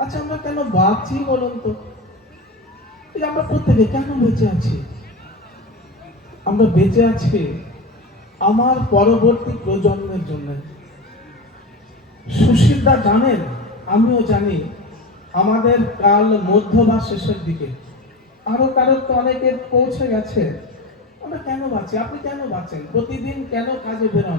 আচ্ছা আমরা কেন বাঁচি বলুন তো? এই আমরা প্রত্যেকে কেন বেঁচে আছি? আমরা বেঁচে আছি আমার পরবর্তী প্রজন্মের জন্য। সুশীলদা জানেন, আমিও জানি, আমাদের কাল মধ্য বা শেষের দিকে। আরও কারও তো অনেকে পৌঁছে গেছে। আমরা কেন বাঁচি? আপনি কেন বাঁচেন? প্রতিদিন কেন কাজে বেরোন?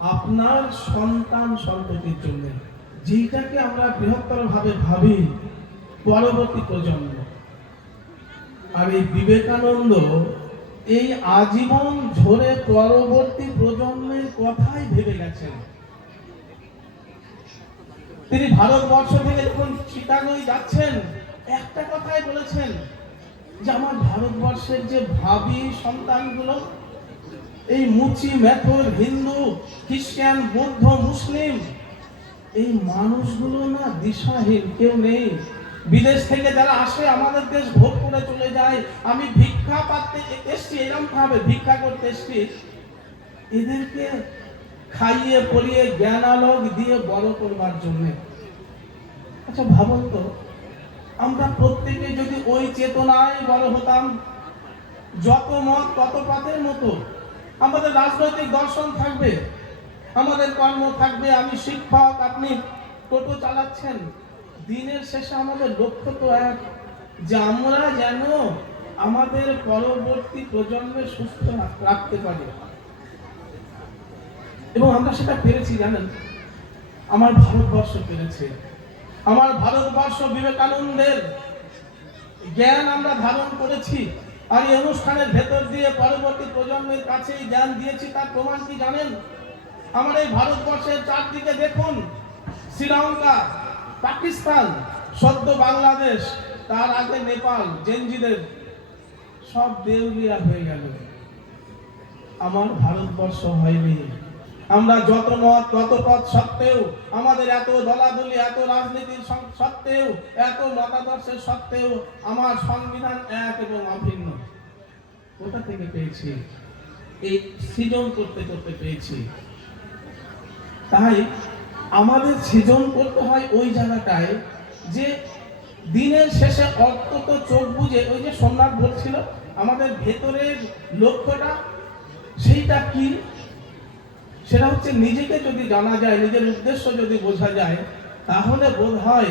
আপনার সন্তান সন্ততির জন্য। যেটাকে আমরা বৃহত্তর ভাবে ভাবি পরবর্তী প্রজন্ম। আর এই বিবেকানন্দ এই আজীবন ঝরে পরবর্তী প্রজন্মের কথাই ভেবে গেছেন। তিনি ভারতবর্ষ থেকে যখন চিটাগোয় যাচ্ছেন, একটা কথাই বলেছেন যে আমার ভারতবর্ষের যে ভাবি সন্তানগুলো, এই মুচি, মেথর, হিন্দু, খ্রিস্টান, বৌদ্ধ, মুসলিম এই মানুষগুলো না দিশাহীন, কেউ নেই। বিদেশ থেকে যারা আসে, আমাদের দেশ ভোগ করে চলে যায়। আমি ভিক্ষা পাতে এসছি এরকম ভাবে ভিক্ষা করতে এসছি। এদেরকে খাইয়ে পরিয়ে জ্ঞান আলোক দিয়ে বড় করবার জন্য। আচ্ছা ভাবুন তো, আমরা প্রত্যেকে যদি ওই চেতনায় বড় হতাম, যত মত তত পথের মতো, আমাদের রাজনৈতিক দর্শন থাকবে। আমাদের কর্ম থাকবে, আমি শিক্ষক, আপনি টোটো চালাচ্ছেন। দিনের শেষে আমাদের লক্ষ্য তো এক, যে আমরা যেন আমাদের পরবর্তী প্রজন্মের সুস্থ রাখ- রাখতে পারি। এবং আমরা সেটা পেরেছি, জানেন? আমার ভারতবর্ষ পেরেছে। আমার ভারতবর্ষ বিবেকানন্দের জ্ঞান আমরা ধারণ করেছি। আর এই অনুষ্ঠানের ভেতর দিয়ে পরবর্তী প্রজন্মের কাছে জ্ঞান দিয়েছি, তার প্রমাণ কি জানেন? আমার এই ভারতবর্ষের চারদিকে দেখুন, শ্রীলঙ্কা, পাকিস্তান, সদ্য বাংলাদেশ, তার আগে নেপাল, জেনজিদের, সব দেউলিয়া হয়ে গেল। আমার ভারতবর্ষ হয়নি। আমরা যত মত, তত পথ সত্ত্বেও, আমাদের এত দলাদলি, এত রাজনীতির সত্ত্বেও, এত মতাদর্শের সত্ত্বেও, আমার সংবিধান এক এবং অভিন্ন। কোথা থেকে পেয়েছি? এই সৃজন করতে করতে পেয়েছি। তাই আমাদের সৃজন করতে হয় ওই জায়গাটায় যে দিনের শেষে অন্তত চোখ বুঝে ওই যে সোমনাথ বলছিল, আমাদের ভেতরের লক্ষ্যটা সেইটা কি? সেটা হচ্ছে নিজেকে যদি জানা যায়, নিজের উদ্দেশ্য যদি বোঝা যায়, তাহলে বোধ হয়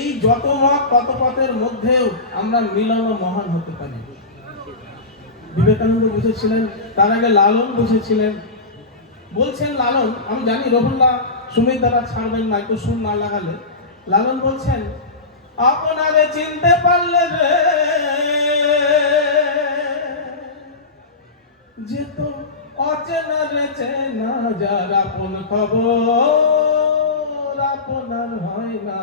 এই যত মত তত পথের মধ্যেও আমরা মিলন মহান হতে পারি। বিবেকানন্দ বুঝেছিলেন, তার আগে লালন বুঝেছিলেন বলছেন লালন, আমি জানি রহুল্লা সুমিত দ্বারা ছাড়বেন না, একটু সুর না লাগালে। লালন বলছেন, আপনারে চিনতে পারলে রে, যে তো অচেনা রে চেনা, যার আপন খবর আপনার হয় না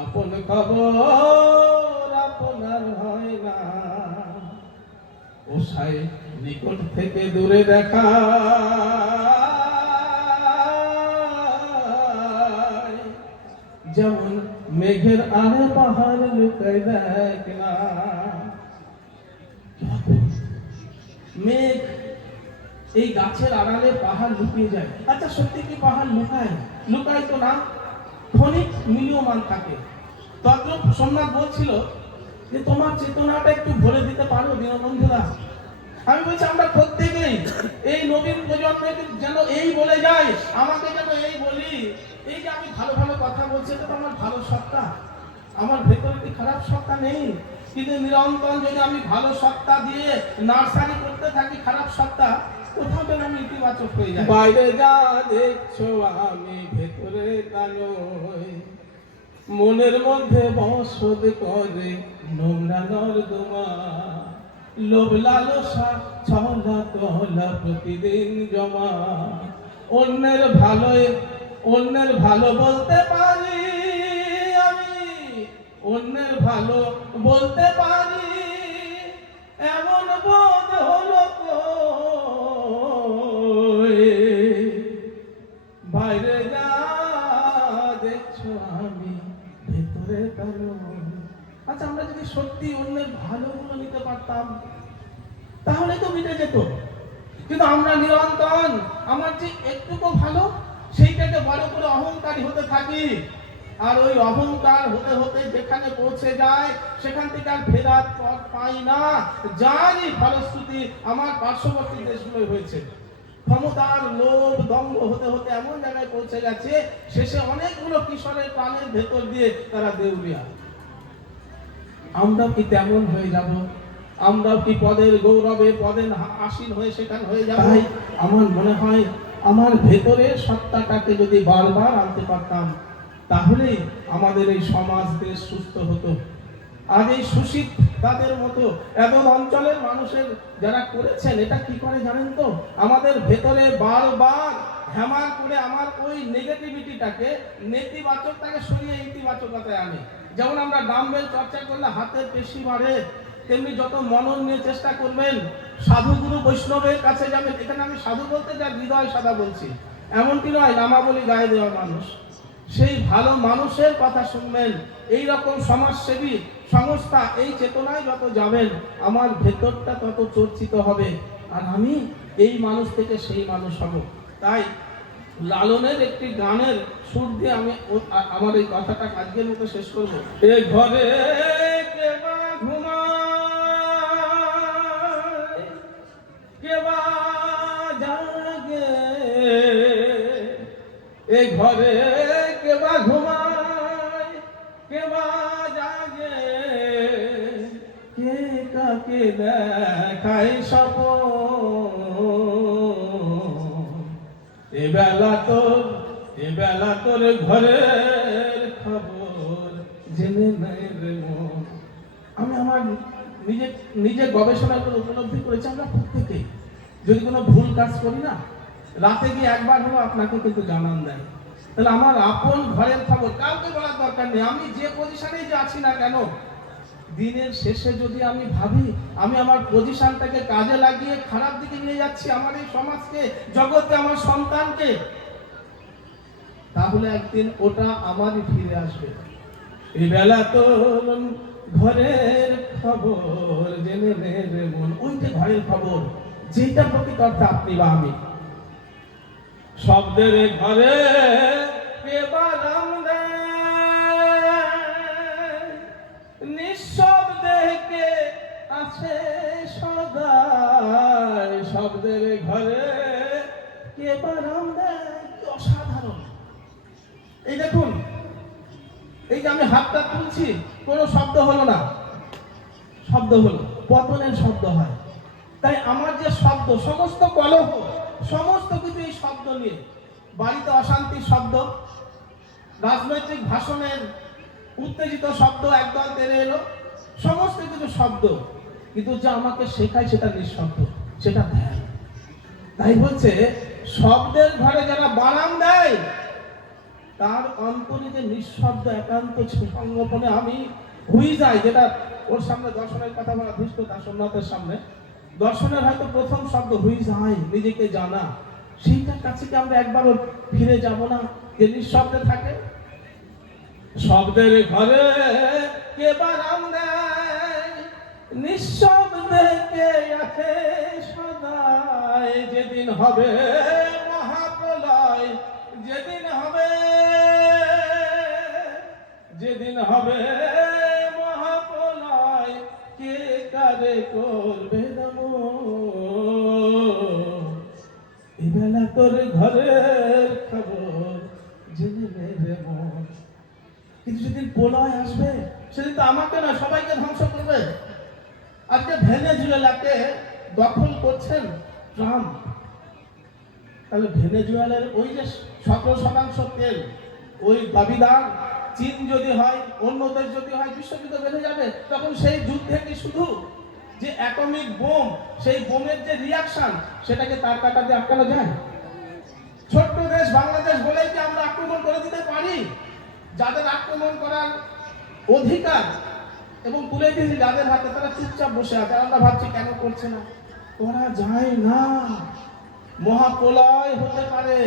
আপন খবর আপনার হয় না। ওসাই নিকট থেকে দূরে দেখা। যেমন মেঘের আড়ে পাহাড় লুকাই দেখ না মেঘ এই গাছের আড়ালে পাহাড় লুকিয়ে যায়। আচ্ছা সত্যি কি পাহাড় লুকায়? লুকায় তো না। ক্ষণিক মিলিয়মান থাকে। তদ্রুপ সোমনাথ বলছিল যে তোমার চেতনাটা একটু ভরে দিতে পারো দীনবন্ধুরা আমি বলছি, আমরা প্রত্যেকেই এই নবীন প্রজন্মে যেন এই বলে যাই, আমাকে যেন এই বলি। এই যে আমি ভালো ভালো কথা বলছি, এটা তো আমার ভালো সত্তা। আমার ভেতরে কি খারাপ সত্তা নেই? কিন্তু নিরন্তর যদি আমি ভালো সত্তা দিয়ে নার্সারি করতে থাকি, খারাপ সত্তা, কোথাও যেন আমি ইতিবাচক হয়ে যাই। বাইরে যা দেখছ, আমি ভেতরে তা নই। মনের মধ্যে বসত করে নোংরা নর্দমা। লোভ, লালসা ছলা কলা প্রতিদিন জমা। অন্যের ভালোয়, অন্যের ভালো বলতে পারি আমি। অন্যের ভালো বলতে পারি। এমন বোধ হলো আচ্ছা আমরা যদি সত্যি অন্যের ভালোগুলো নিতে পারতাম, তাহলে তো মিটে যেত। কিন্তু আমরা নিরন্তর, আমার যে একটুকু ভালো, সেইটাকে বড় করে অহংকারী হতে থাকি। আর ওই অহংকার হতে হতে যেখানে পৌঁছে যায়, সেখান থেকে আর ফেরার পথ পাই না। যারই ফলশ্রুতি আমার পার্শ্ববর্তী দেশগুলো হয়েছে। ক্ষমতার লোভ দম্ভ হতে হতে এমন জায়গায় পৌঁছে গেছে, শেষে অনেকগুলো কিশোরের প্রাণের ভেতর দিয়ে তারা দেউলিয়া। আমরাও কি তেমন হয়ে যাব? আমরা কি পদের গৌরবে, পদের আসীন হয়ে সেখানে হয়ে যাব? আমার মনে হয় আমার ভেতরের সত্তাটাকে যদি বারবার আনতে পারতাম, তাহলে আমাদের এই সমাজ, দেশ সুস্থ হতো। আজ এই সুশীত তাদের মতো এত অঞ্চলের মানুষের যারা করেছেন, এটা কি করে জানেন তো? আমাদের ভেতরে বারবার হ্যামার করে আমার ওই নেগেটিভিটিটাকে নেতিবাচকটাকে সরিয়ে ইতিবাচকতায় আনে। যেমন আমরা ডাম্বেল চর্চা করলে হাতের পেশি বাড়ে, তেমনি যত মনন নিয়ে চেষ্টা করবেন, সাধুগুরু বৈষ্ণবের কাছে যাবেন, এখানে আমি সাধু বলতে যা হৃদয় সাদা বলছি, এমনটি নয়, নামাবলী গায়ে দেওয়া মানুষ। সেই ভালো মানুষের কথা শুনবেন এই রকম সমাজসেবী সংস্থা এই চেতনায় যত যাবেন, আমার ভেতরটা তত চর্চিত হবে, আর আমি এই মানুষ থেকে সেই মানুষ হব। তাই লালনের একটি গানের সুর দিয়ে আমি আমার এই কথাটা আজকের মতো শেষ করব। এ ঘরে কে বা ঘুমায়, কে বা জাগে? এ ঘরে কে বা ঘুমায়? কে বা জাগে? কে কাকে দেখায় স্বপন এ বেলা তোর এ বেলা তোর ঘরের খবর জেনে নেই রে আমি আমার নিজে নিজে গবেষণা করে উপলব্ধি করেছি আমরা প্রত্যেকে। যদি কোনো ভুল কাজ করি না, রাতে গিয়ে একবার হলো আপনাকে কিন্তু জানান দেয়। তাহলে আমার আপন ঘরের খবর, কাউকে বলার দরকার নেই। আমি যে পজিশনেই যে আছি না কেন দিনের শেষে যদি আমি ভাবি, আমি আমার পজিশনটাকে কাজে লাগিয়ে খারাপ দিকে নিয়ে যাচ্ছি আমার এই সমাজকে, জগতে আমার সন্তানকে, তাহলে একদিন ওটা আমারই ফিরে আসবে। এই বেলা তোর ঘরের খবর জেনে রে মন। ওই যে ঘরের খবর যেটা প্রকৃত অর্থে আপনি বা আমি। শব্দের ঘরে কে নিঃশব্দে আছে সদায় শব্দের ঘরে কে বারাম অসাধারণ। এই দেখুন, এই যে আমি হাতটা তুলছি, কোনো শব্দ হলো না। শব্দ হলো, পতনের শব্দ হয়। তাই আমার যে শব্দ, সমস্ত কলহ, সমস্ত কিছু এই শব্দ নিয়ে, বাড়িতে অশান্তির শব্দ, রাজনৈতিক ভাষণের উত্তেজিত শব্দ একদল তেরে এলো। সমস্ত কিছু শব্দ। কিন্তু যা আমাকে শেখায় সেটা নিঃশব্দ, সেটা ধ্যান তাই বলছে, শব্দের ঘরে যারা বানান দেয়, তার অন্তরে যে নিঃশব্দ একান্ত সংগোপনে আমি হুই যাই, যেটা ওর সামনে দর্শনের কথা বলা ধৃষ্ট দাসনাথের সামনে। দর্শনের হয়তো প্রথম শব্দ হুই যাই, নিজেকে জানা। সেইটার কাছে কি আমরা একবারও ফিরে যাব না, যে নিঃশব্দে থাকে? শব্দের ঘরে কে বারাম নিঃশব্দে কে আছে সদায় যেদিন হবে মহাপ্রলয়, যেদিন হবে যেদিন হবে মহাপ্রলয়, কে কারে করবে নমঃ? এবেলা তোর ঘরের কিন্তু সেদিন প্রলয় আসবে, সেদিন তো আমাকে না সবাইকে ধ্বংস করবে। আজকে ভেনেজুয়েলাকে দখল করছেন ট্রাম্প। তাহলে ভেনেজুয়েলার ওই যে সতেরো শতাংশ তেল, ওই দাবিদার, চীন যদি হয়, অন্য দেশ যদি হয় বিশ্বযুদ্ধ বেঁধে যাবে। তখন সেই যুদ্ধে কি শুধু যে অ্যাটমিক বোম, সেই বোমের যে রিয়াকশন সেটাকে তার কাটা দিয়ে আটকানো যায়? ছোট্ট দেশ বাংলাদেশ বলেই কি আমরা আক্রমণ করে দিতে পারি? যাদের আক্রমণ করার অধিকার এবং তুলে দিয়েছি যাদের হাতে, তারা চুপচাপ বসে আছে। আমরা ভাবছি, কেন করছে না? করা যায় না। মহাপ্রলয় হতে পারে।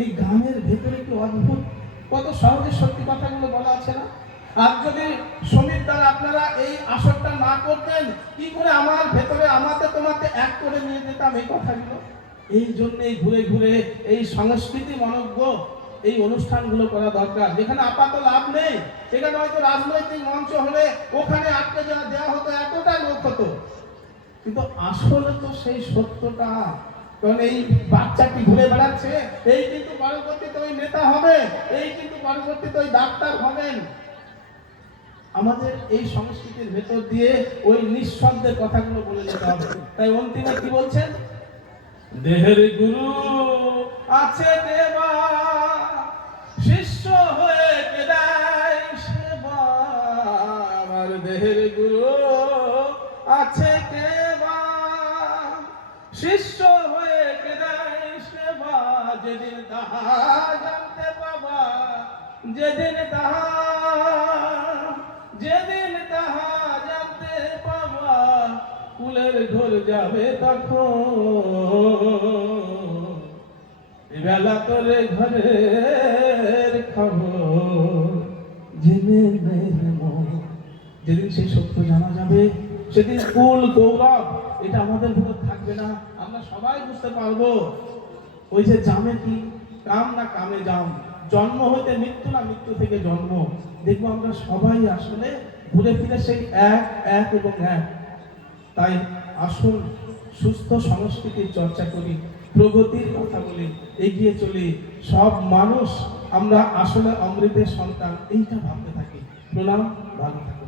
এই গানের ভেতরে কি অদ্ভুত? কত সহজে সত্যি কথাগুলো বলা আছে না? আর যদি সমীর দ্বারা আপনারা এই আসরটা না করতেন, কি করে আমার ভেতরে আমাকে তোমাকে এক করে নিয়ে যেতাম এই কথাগুলো? এই জন্যেই ঘুরে ঘুরে এই সংস্কৃতি মনজ্ঞ এই অনুষ্ঠানগুলো করা দরকার। যেখানে আপাতত লাভ নেই সেখানে হয়তো রাজনৈতিক মঞ্চ হলে ওখানে আটকে যাওয়া দেওয়া হতো এতটা লোক হতো। কিন্তু আসলে তো সেই সত্যটা কারণ এই বাচ্চাটি ঘুরে বেড়াচ্ছে এই কিন্তু পরবর্তীতে ওই নেতা হবে এই কিন্তু পরবর্তীতে ওই ডাক্তার হবেন। আমাদের এই সংস্কৃতির ভেতর দিয়ে ওই নিঃশব্দের কথাগুলো বলে যেতে হবে। তাই অন্তিমে কি বলছেন? দেহের গুরু আছে দেবা শিষ্য হয়ে কেদাই সেবা আমার দেহের আছে কেবা শিষ্য হয়ে কেদাই সেবা যেদিন তাহা জানতে পাবা, যেদিন তাহা যেদিন তাহা জানতে পাবা কুলের ঘর যাবে তখন। বেলা করে ঘরের যেদিন সেই সত্য জানা যাবে, সেদিন কুল গৌরব, এটা আমাদের ভিতর থাকবে না। আমরা সবাই বুঝতে পারব। ওই যে জামে কি? কাম না কামে জাম জন্ম হতে মৃত্যু না মৃত্যু থেকে জন্ম। দেখব আমরা সবাই আসলে ঘুরে ফিরে সেই এক এক এবং এক। তাই আসুন, সুস্থ সংস্কৃতির চর্চা করি, প্রগতির কথা বলি, এগিয়ে চলি। সব মানুষ আমরা আসলে অমৃতের সন্তান এইটা ভাবতে থাকি। প্রণাম ভালো থাকি